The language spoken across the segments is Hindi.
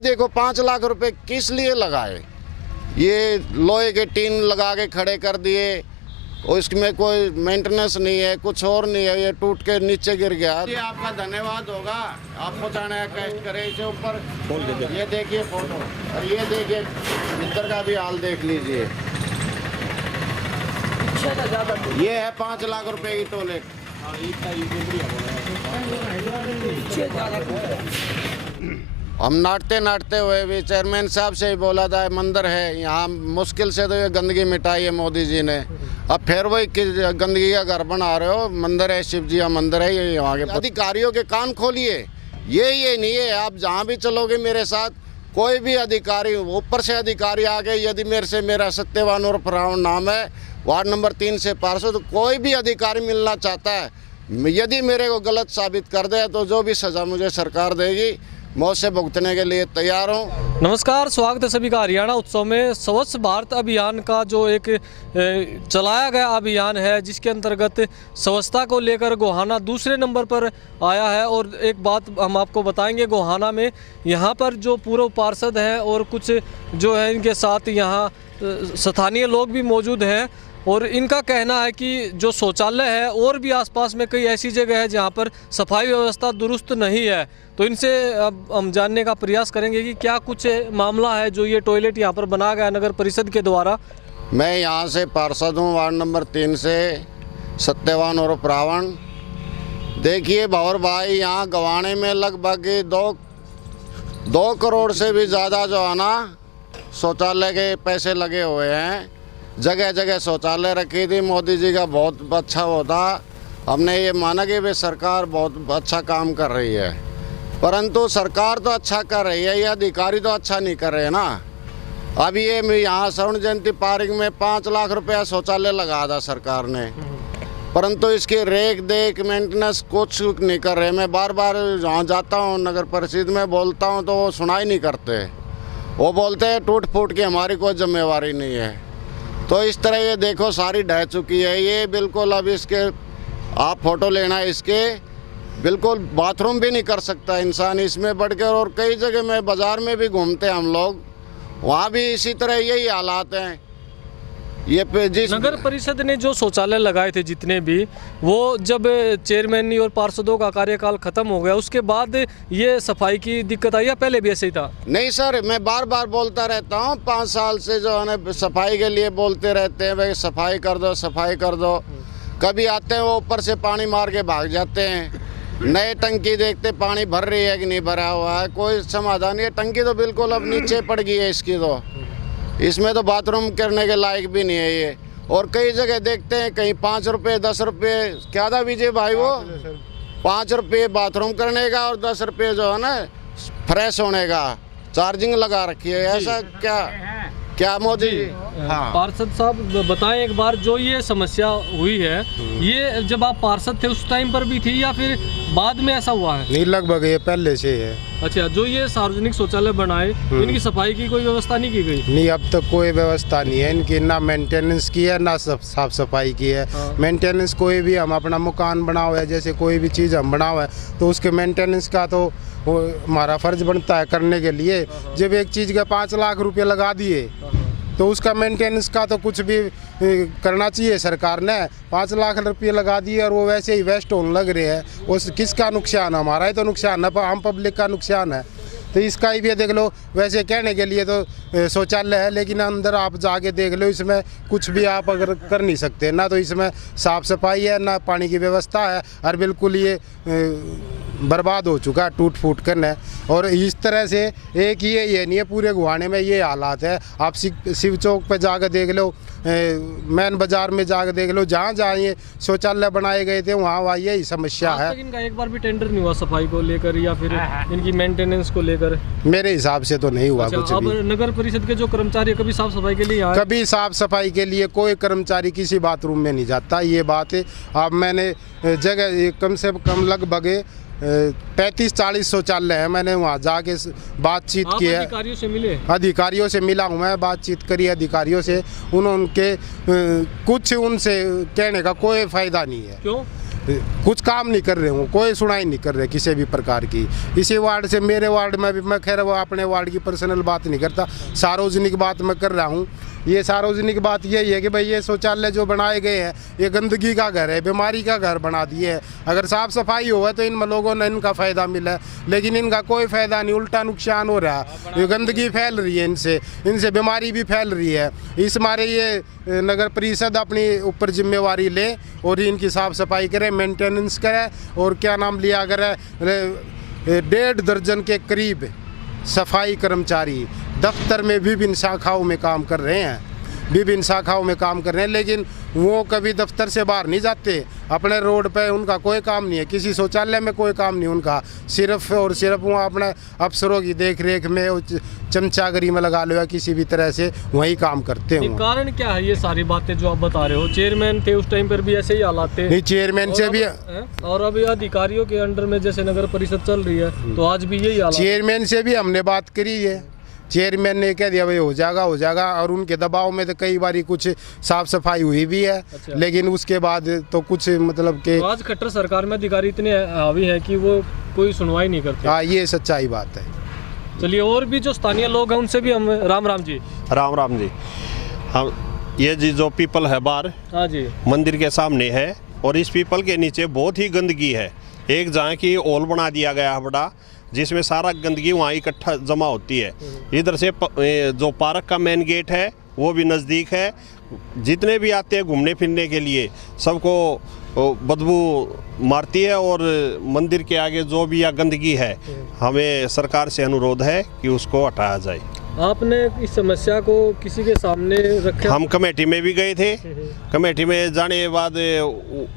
देखो 5 लाख रुपए किस लिए लगाए? ये लोहे के टीन लगा के खड़े कर दिए और इसमें कोई मेंटेनेंस नहीं है, कुछ और नहीं है, ये टूट के नीचे गिर गया। ये आपका धन्यवाद होगा, आप पहुँचाने का कष्ट करें। इसे ऊपर ये देखिए फोटो और ये देखिए इधर का भी हाल देख लीजिए। ये है 5 लाख रुपए की टोले। हम नाटते हुए भी चेयरमैन साहब से ही बोला था मंदिर है यहाँ, मुश्किल से तो ये गंदगी मिटाई है मोदी जी ने। अब फिर वही गंदगी का घर बना रहे हो। मंदिर है, शिव जी का मंदिर है, ये यहाँ के अधिकारियों के कान खोलिए। ये नहीं है, आप जहाँ भी चलोगे मेरे साथ कोई भी अधिकारी, ऊपर से अधिकारी आ गए, यदि मेरा सत्यवान और रावण नाम है, वार्ड नंबर 3 से पार्षद, तो कोई भी अधिकारी मिलना चाहता है, यदि मेरे को गलत साबित कर दे तो जो भी सज़ा मुझे सरकार देगी मौत से भुगतने के लिए तैयार हूँ। नमस्कार, स्वागत है सभी का हरियाणा उत्सव में। स्वच्छ भारत अभियान का जो एक चलाया गया अभियान है, जिसके अंतर्गत स्वच्छता को लेकर गोहाना दूसरे नंबर पर आया है। और एक बात हम आपको बताएंगे, गोहाना में यहाँ पर जो पूर्व पार्षद हैं और कुछ जो है इनके साथ यहाँ स्थानीय लोग भी मौजूद हैं, और इनका कहना है कि जो शौचालय है और भी आसपास में कई ऐसी जगह है जहाँ पर सफाई व्यवस्था दुरुस्त नहीं है। तो इनसे अब हम जानने का प्रयास करेंगे कि क्या कुछ मामला है जो ये टॉयलेट यहाँ पर बनाया गया नगर परिषद के द्वारा। मैं यहाँ से पार्षद हूँ, वार्ड नंबर 3 से, सत्यवान और रावण। देखिए भंवर भाई, यहाँ गवाने में लगभग 2 करोड़ से भी ज़्यादा जो है ना शौचालय के पैसे लगे हुए हैं। जगह जगह शौचालय रखी थी, मोदी जी का बहुत अच्छा होता। हमने ये माना कि वे सरकार बहुत अच्छा काम कर रही है, परंतु सरकार तो अच्छा कर रही है, ये अधिकारी तो अच्छा नहीं कर रहे ना। अब ये यहाँ स्वर्ण जयंती पार्क में 5 लाख रुपया शौचालय लगा था सरकार ने, परंतु इसकी रेख देख मेंटेनेंस कुछ नहीं कर रहे। मैं बार बार जहाँ जाता हूँ नगर परिषद में बोलता हूँ तो वो सुनाई नहीं करते। वो बोलते हैं टूट फूट की हमारी कोई जिम्मेवारी नहीं है। तो इस तरह ये देखो सारी ढह चुकी है ये बिल्कुल। अब इसके आप फोटो लेना, इसके बिल्कुल बाथरूम भी नहीं कर सकता इंसान इसमें बढ़कर। और कई जगह में बाज़ार में भी घूमते हैं हम लोग, वहाँ भी इसी तरह यही हालात हैं। ये जिस नगर परिषद ने जो शौचालय लगाए थे जितने भी, वो जब चेयरमैन और पार्षदों का कार्यकाल खत्म हो गया उसके बाद ये सफाई की दिक्कत आई या पहले भी ऐसे ही था? नहीं सर, मैं बार बार बोलता रहता हूँ, 5 साल से जो है ना सफाई के लिए बोलते रहते हैं, भाई सफाई कर दो, सफाई कर दो। कभी आते हैं वो ऊपर से पानी मार के भाग जाते हैं। नए टंकी देखते पानी भर रही है कि नहीं भरा हुआ है, कोई समाधान नहीं है। टंकी तो बिल्कुल अब नीचे पड़ गई है इसकी, तो इसमें तो बाथरूम करने के लायक भी नहीं है ये। और कई जगह देखते हैं कहीं 5 रुपये 10 रुपये क्या था विजय भाई, वो 5 रुपये बाथरूम करने का और 10 रुपये जो है ना फ्रेश होने का चार्जिंग लगा रखी है। ऐसा क्या मोदी जी? हाँ। पार्षद साहब बताएं एक बार, जो ये समस्या हुई है, ये जब आप पार्षद थे उस टाइम पर भी थी या फिर बाद में ऐसा हुआ है? नहीं, लगभग ये पहले से है। अच्छा, जो ये सार्वजनिक शौचालय बनाए इनकी सफाई की कोई व्यवस्था नहीं की गई? नहीं, अब तक कोई व्यवस्था नहीं है इनकी, ना मेंटेनेंस की है ना साफ सफाई की है। हाँ। मेंटेनेंस कोई भी, हम अपना मकान बना हुआ है, जैसे कोई भी चीज़ हम बना हुआ है तो उसके मेंटेनेंस का तो हमारा फर्ज बनता है करने के लिए। जब एक चीज़ का 5 लाख रुपये लगा दिए तो उसका मेंटेनेंस का तो कुछ भी करना चाहिए सरकार ने। 5 लाख रुपये लगा दिए और वो वैसे ही वेस्ट होने लग रहे हैं। उस किसका नुकसान है? हमारा ही तो नुकसान है, आम पब्लिक का नुकसान है। तो इसका ही भी देख लो, वैसे कहने के लिए तो शौचालय है, लेकिन अंदर आप जाके देख लो, इसमें कुछ भी आप अगर कर नहीं सकते ना। तो इसमें साफ सफाई है ना पानी की व्यवस्था है, और बिल्कुल ये बर्बाद हो चुका है, टूट फूट करना। और इस तरह से एक ये नहीं है, पूरे गोहाने में ये हालात है। आप शिव चौक पे जाकर देख लो, मैन बाजार में जाकर देख लो, जहाँ जहाँ ये शौचालय बनाए गए थे वहाँ यही समस्या है। इनका एक बार भी टेंडर नहीं हुआ सफाई को लेकर या फिर इनकी मेंटेनेंस को लेकर? मेरे हिसाब से तो नहीं हुआ। अच्छा, कुछ अब भी नगर परिषद के जो कर्मचारी कभी साफ सफाई के लिए आए? कभी साफ सफाई के लिए कोई कर्मचारी किसी बाथरूम में नहीं जाता, ये बात है। अब मैंने जगह कम से कम लगभग 35-40 शौचालय है, मैंने वहाँ जाके बातचीत की है। अधिकारियों से मिले? अधिकारियों से मिला हूँ मैं, बातचीत करी अधिकारियों से। उनके कुछ उनसे कहने का कोई फ़ायदा नहीं है। क्यों? कुछ काम नहीं कर रहे हूँ, कोई सुनाई नहीं कर रहे किसी भी प्रकार की। इसी वार्ड से मेरे वार्ड में भी, मैं खैर वो अपने वार्ड की पर्सनल बात नहीं करता, सार्वजनिक बात मैं कर रहा हूँ। ये सार्वजनिक बात यही है कि भाई ये शौचालय जो बनाए गए हैं ये गंदगी का घर है, बीमारी का घर बना दिए है। अगर साफ सफाई हुआ तो इन लोगों ने इनका फ़ायदा मिला है, लेकिन इनका कोई फ़ायदा नहीं, उल्टा नुकसान हो रहा है। ये गंदगी फैल रही है, इनसे बीमारी भी फैल रही है। इस मारे ये नगर परिषद अपनी ऊपर जिम्मेवारी ले और इनकी साफ सफाई करे, मेंटेनेंस करे। और क्या नाम लिया करे, 1.5 दर्जन के करीब सफाई कर्मचारी दफ्तर में विभिन्न शाखाओं में काम कर रहे हैं, लेकिन वो कभी दफ्तर से बाहर नहीं जाते। अपने रोड पे उनका कोई काम नहीं है, किसी शौचालय में कोई काम नहीं उनका, सिर्फ और सिर्फ वो अपने अफसरों की देख रेख में चमचागरी में लगा लो या किसी भी तरह से वही काम करते हैं। कारण क्या है ये सारी बातें जो आप बता रहे हो? चेयरमैन थे उस टाइम पर भी ऐसे ही हालात थे? नहीं, चेयरमैन से भी, और अभी अधिकारियों के अंडर में जैसे नगर परिषद चल रही है तो आज भी यही हालात। चेयरमैन से भी हमने बात करी है, चेयरमैन ने कह दिया भाई हो जाएगा, और उनके दबाव में तो कई बारी कुछ साफ सफाई हुई भी है। अच्छा। लेकिन उसके बाद तो कुछ मतलब के आज खट्टर सरकार में अधिकारी इतने हावी है कि वो कोई सुनवाई नहीं करते। हाँ, ये सच्चाई बात है। चलिए, और भी जो स्थानीय लोग हैं उनसे भी हम राम जी। हम ये जो पीपल है बार, हाँ जी, मंदिर के सामने है और इस पीपल के नीचे बहुत ही गंदगी है। एक जहाँ की ओल बना दिया गया है बड़ा, जिसमें सारा गंदगी वहाँ इकट्ठा जमा होती है। इधर से जो पार्क का मेन गेट है वो भी नज़दीक है। जितने भी आते हैं घूमने फिरने के लिए सबको बदबू मारती है। और मंदिर के आगे जो भी या गंदगी है, हमें सरकार से अनुरोध है कि उसको हटाया जाए। आपने इस समस्या को किसी के सामने रखा? हम कमेटी में भी गए थे। कमेटी में जाने के बाद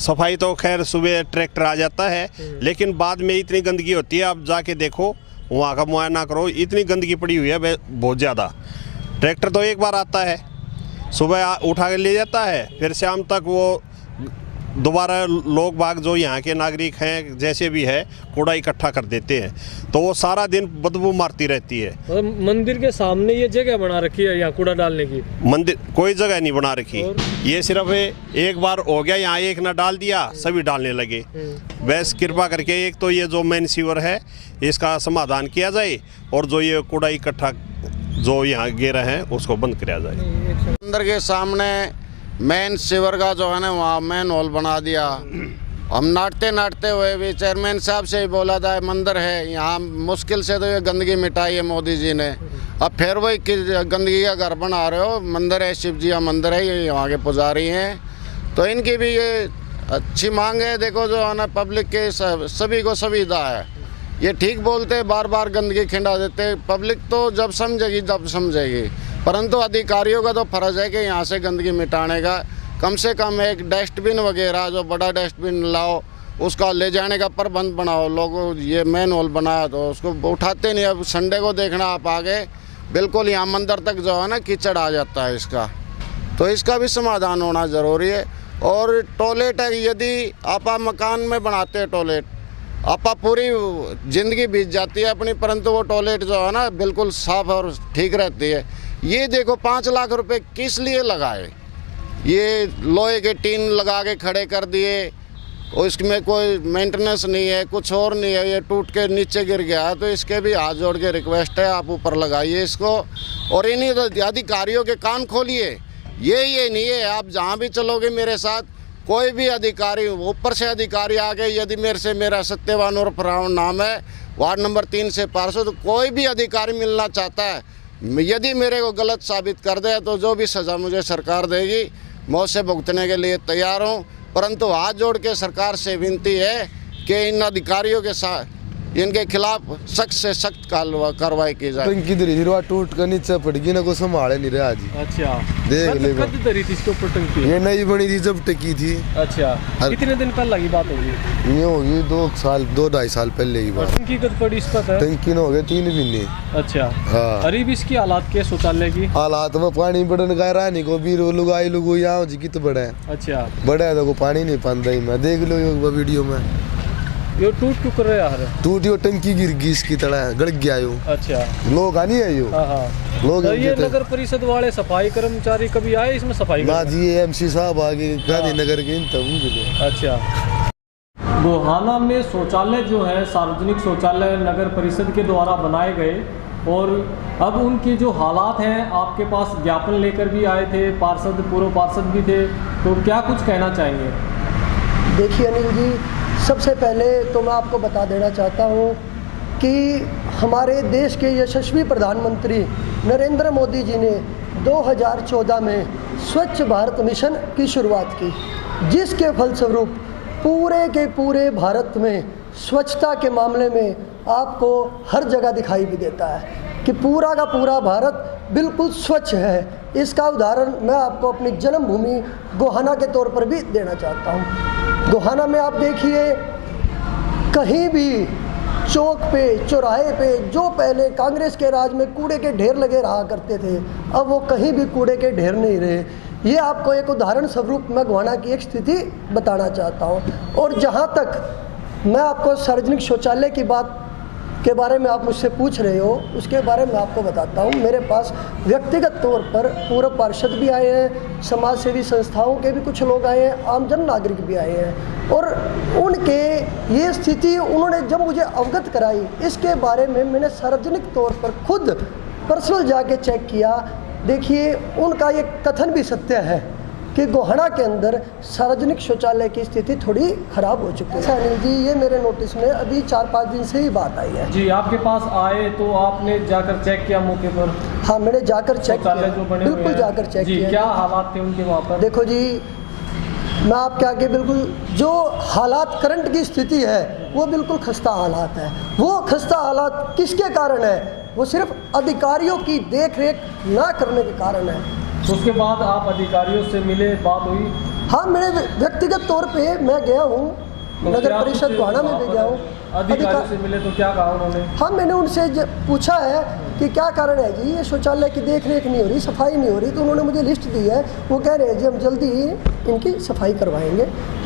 सफाई तो खैर सुबह ट्रैक्टर आ जाता है, लेकिन बाद में इतनी गंदगी होती है, आप जाके देखो, वहाँ का मुआयना करो, इतनी गंदगी पड़ी हुई है बहुत ज़्यादा। ट्रैक्टर तो एक बार आता है, सुबह उठा के ले जाता है, फिर शाम तक वो दोबारा लोग बाग जो यहाँ के नागरिक हैं जैसे भी है कूड़ा इकट्ठा कर देते हैं, तो वो सारा दिन बदबू मारती रहती है। और मंदिर के सामने ये जगह बना रखी है यहाँ कूड़ा डालने की? मंदिर कोई जगह नहीं बना रखी, ये सिर्फ एक बार हो गया, यहाँ एक ना डाल दिया सभी डालने लगे। बस कृपा करके एक तो ये जो मेन सीवर है इसका समाधान किया जाए, और जो ये कूड़ा इकट्ठा जो यहाँ गिरा है उसको बंद किया जाए। मंदिर के सामने मेन सीवर का जो है ना वहाँ मेन हॉल बना दिया। हम नाटते हुए भी चेयरमैन साहब से ही बोला था मंदिर है यहाँ, मुश्किल से तो ये गंदगी मिटाई है मोदी जी ने, अब फिर वही गंदगी का घर बना रहे हो। मंदिर है, शिव जी का मंदिर है, ये यहाँ के पुजारी हैं, तो इनकी भी ये अच्छी मांग है। देखो जो है ना पब्लिक के सभी को सुविधा है, ये ठीक बोलते, बार बार गंदगी खिंडा देते। पब्लिक तो जब समझेगी, परंतु अधिकारियों का तो फर्ज है कि यहाँ से गंदगी मिटाने का कम से कम एक डस्टबिन वगैरह, जो बड़ा डस्टबिन लाओ, उसका ले जाने का प्रबंध बनाओ। लोग ये मेन हॉल बनाया तो उसको उठाते नहीं। अब संडे को देखना आप आगे, बिल्कुल यहाँ मंदिर तक जो है ना कीचड़ आ जाता है इसका, तो इसका भी समाधान होना ज़रूरी है। और टॉयलेट है, यदि आप मकान में बनाते हैं टॉयलेट, आपा पूरी ज़िंदगी बीत जाती है अपनी, परंतु वो टॉयलेट जो है ना बिल्कुल साफ़ और ठीक रहती है। ये देखो 5 लाख रुपए किस लिए लगाए, ये लोहे के टीन लगा के खड़े कर दिए, और इसमें कोई मेंटेनेंस नहीं है, कुछ और नहीं है, ये टूट के नीचे गिर गया। तो इसके भी हाथ जोड़ के रिक्वेस्ट है, आप ऊपर लगाइए इसको, और इन्हीं अधिकारियों के कान खोलिए। ये नहीं है, आप जहाँ भी चलोगे मेरे साथ, कोई भी अधिकारी, ऊपर से अधिकारी आ गए, यदि मेरा सत्यवान और रावण नाम है, वार्ड नंबर 3 से पार्षद, तो कोई भी अधिकारी मिलना चाहता है, यदि मेरे को गलत साबित कर दे तो जो भी सज़ा मुझे सरकार देगी मैं उसे भुगतने के लिए तैयार हूँ। परंतु हाथ जोड़ के सरकार से विनती है कि इन अधिकारियों के साथ इनके खिलाफ सख्त से सख्त कार्रवाई की जाए। टंकी धरी थी, टूट कर नीचे पड़ गई ना, को संभाले नहीं रहा जी। अच्छा, देख ले, कब धरी थी इसके ऊपर टंकी? ये नई बनी थी जब टकी थी। अच्छा, कितने दिन पहले की बात होगी? ये होगी 2-2.5 साल पहले की बात। टंकी कब पड़ी इसका? टंकी न हो गए 3 महीने। अच्छा, हाँ। अरे इसकी हालात के शौचालय की हालात में पानी बड़न का रानी को भी लुगाई लुगो यहाँ जी कित बड़ा है। अच्छा, बड़ा है तो पानी नहीं पाता ही, मैं देख लो वीडियो में। ये टूट क्यों कर रहे यार? टूटी वो टंकी गिर गई इसकी तरह, गड़ गया यो। अच्छा, लोग आनी है यो। हाँ। लोग तो ये नगर परिषद वाले सफाई कर्मचारी कभी आए इसमें सफाई? ना जी, एमसी साहब आगे गांधीनगर के। अच्छा। गोहाना में शौचालय जो है, सार्वजनिक शौचालय नगर परिषद के द्वारा बनाए गए, और अब उनके जो हालात हैं, आपके पास ज्ञापन लेकर भी आए थे, पार्षद, पूर्व पार्षद भी थे, तो क्या कुछ कहना चाहेंगे? देखिए अनिल जी, सबसे पहले तो मैं आपको बता देना चाहता हूँ कि हमारे देश के यशस्वी प्रधानमंत्री नरेंद्र मोदी जी ने 2014 में स्वच्छ भारत मिशन की शुरुआत की, जिसके फलस्वरूप पूरे के पूरे भारत में स्वच्छता के मामले में आपको हर जगह दिखाई भी देता है कि पूरा का पूरा भारत बिल्कुल स्वच्छ है। इसका उदाहरण मैं आपको अपनी जन्मभूमि गोहाना के तौर पर भी देना चाहता हूँ। गोहाना में आप देखिए, कहीं भी चौक पे, चौराहे पे, जो पहले कांग्रेस के राज में कूड़े के ढेर लगे रहा करते थे, अब वो कहीं भी कूड़े के ढेर नहीं रहे। ये आपको एक उदाहरण स्वरूप मैं गोहाना की एक स्थिति बताना चाहता हूँ। और जहाँ तक मैं आपको सार्वजनिक शौचालय की बात के बारे में आप मुझसे पूछ रहे हो, उसके बारे में आपको बताता हूँ। मेरे पास व्यक्तिगत तौर पर पूर्व पार्षद भी आए हैं, समाज सेवी संस्थाओं के भी कुछ लोग आए हैं, आम जन नागरिक भी आए हैं, और उनके ये स्थिति उन्होंने जब मुझे अवगत कराई, इसके बारे में मैंने सार्वजनिक तौर पर खुद पर्सनल जाके चेक किया। देखिए, उनका ये कथन भी सत्य है कि गोहाना के अंदर सार्वजनिक शौचालय की स्थिति थोड़ी खराब हो चुकी है। अनिल जी, ये मेरे नोटिस में अभी 4-5 दिन से ही बात आई है। जी, आपके पास आए तो आपने जाकर चेक किया मौके पर? हाँ, मैंने जाकर चेक किया, बिल्कुल जाकर चेक किया। क्या हालात थे उनके वहाँ पर? देखो जी, मैं आपके आगे बिल्कुल जो हालात करंट की स्थिति है वो बिल्कुल खस्ता हालात है। वो खस्ता हालात किसके कारण है? वो सिर्फ अधिकारियों की देख रेख ना करने के कारण है। उसके बाद आप अधिकारियों से मिले, बात हुई? हाँ, मेरे व्यक्तिगत तौर पे मैं गया हूँ, नगर परिषद गोहाना में भी गया हूँ। अधिकारियों से मिले तो क्या कहा उन्होंने? हाँ, मैंने उनसे पूछा है कि क्या कारण है जी, ये शौचालय की देख रेख नहीं हो रही, सफाई नहीं हो रही, तो उन्होंने मुझे लिस्ट दी है। वो कह रहे हैं जी हम जल्दी ही इनकी सफाई करवाएंगे।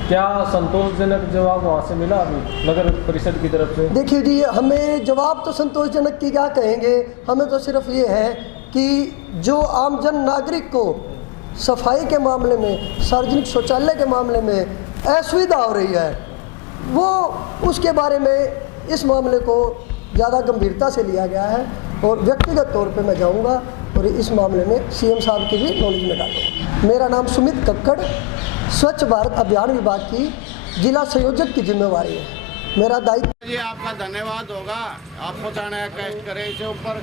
क्या संतोषजनक जवाब वहाँ से मिला अभी नगर परिषद की तरफ से? देखिए जी, हमें जवाब तो संतोषजनक की क्या कहेंगे, हमें तो सिर्फ ये है कि जो आम जन नागरिक को सफाई के मामले में, सार्वजनिक शौचालय के मामले में असुविधा हो रही है, वो उसके बारे में इस मामले को ज़्यादा गंभीरता से लिया गया है। और व्यक्तिगत तौर पे मैं जाऊंगा और इस मामले में सीएम साहब की भी नॉलेज में डालूंगा। मेरा नाम सुमित कक्कड़, स्वच्छ भारत अभियान विभाग की जिला संयोजक की जिम्मेवारी है, मेरा दायित्व। ये आपका धन्यवाद होगा, आपको चाहना है कैश करें इसे ऊपर।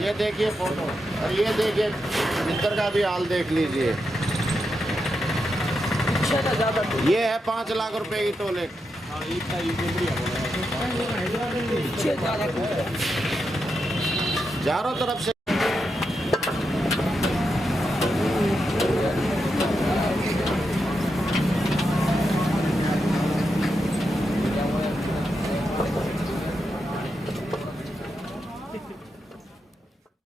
ये देखिए फोटो, और ये देखिए भीतर का भी हाल देख लीजिए। ये है 5 लाख रुपए की टोले, चारों तरफ से।